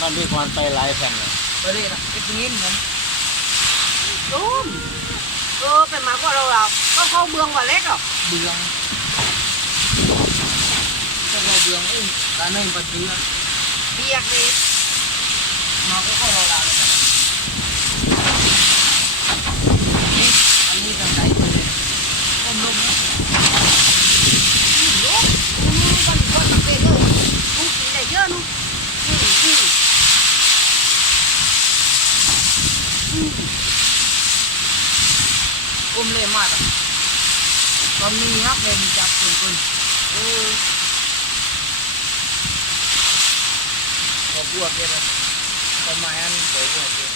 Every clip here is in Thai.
มันมีความไปหลายแผ่นเลยไปเลยนะไอ้ที่นี่มันดูเป็นมาก็เราก็เข้าเบืองกว่าเล็กหรอเบืองถ้าเราเบืองการนั่งปัจจุบันเปียกเลยมาก็เข้าเราเลยนะอันนี้ทำได้เลยก้มลงนะลูกมันเป็นเลยลูกกินได้เยอะลูกก้มเล่มากอ่ะตอนนี้ฮักเลยมีจับคนก็บวกเลยนะประมาณก็บวกเลย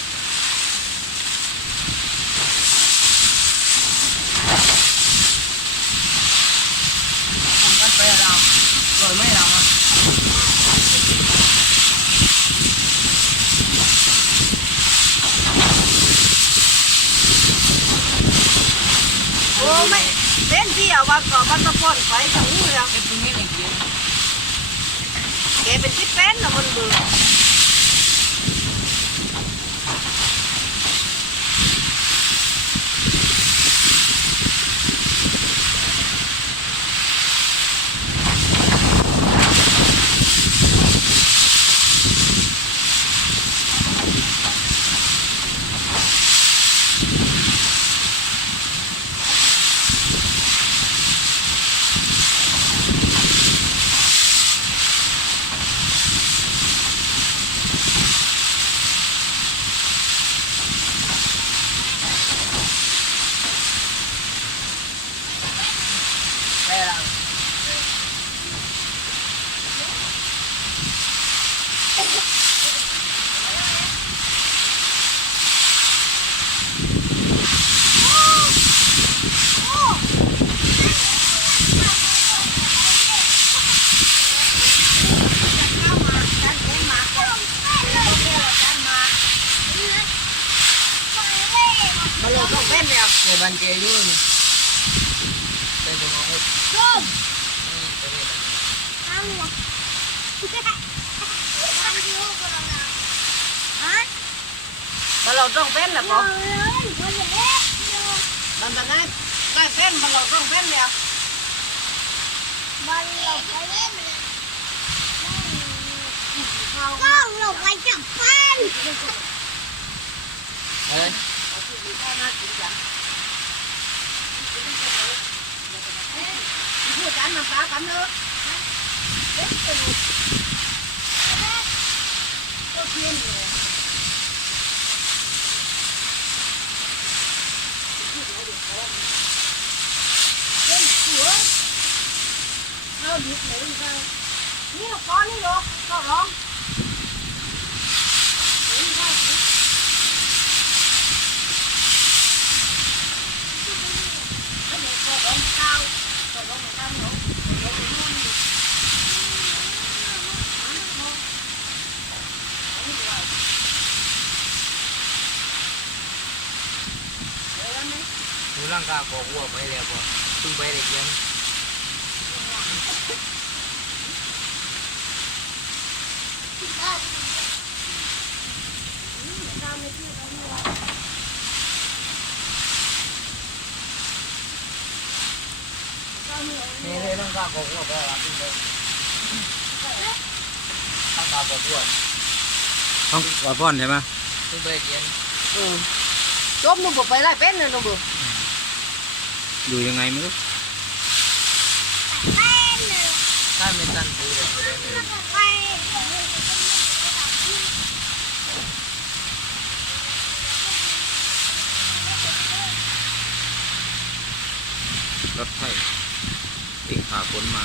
ทำกันไปอะเราลอยไม่เราอ่ะโอ้ไม่เล่นที่เอาวันก่อนวันตะพอนไปทางนู้นแล้ว ไอ้พวกนี้เนี่ยเกี่ยว แกเป็นที่เป็นนะมันเบื่อได้ละมันลงต้องเป็นแล้ว ในบ้านเกย์อยู่นี่ไปดูมาหมดมันเราต้องเป็นแล้วปะมันจะได้เป็นมันเราต้องเป็นแล้วก็ลงไปจับพัน เฮ้ย พูดกันมาฟ้ากันเนอะก็เพี้ยนเลยเป็นหัวเอาดิบเลยนี่เราก้อนนี่หรอก็ร้องดูร่างกายของวัวไปแล้วพอตึงไปเด็กยังนี่เลยร่างกายของวัวไปแล้วตึงไปร่างกายของวัว ต้องวาพ่อนใช่ไหม ตึงไปเย็น จบนุ่มไปได้เป็นเลยนุ่ม ดูยังไงไม่รู้ ถ้าไม่ตันดูเลย รถไฟติ่งผ่าฝนมา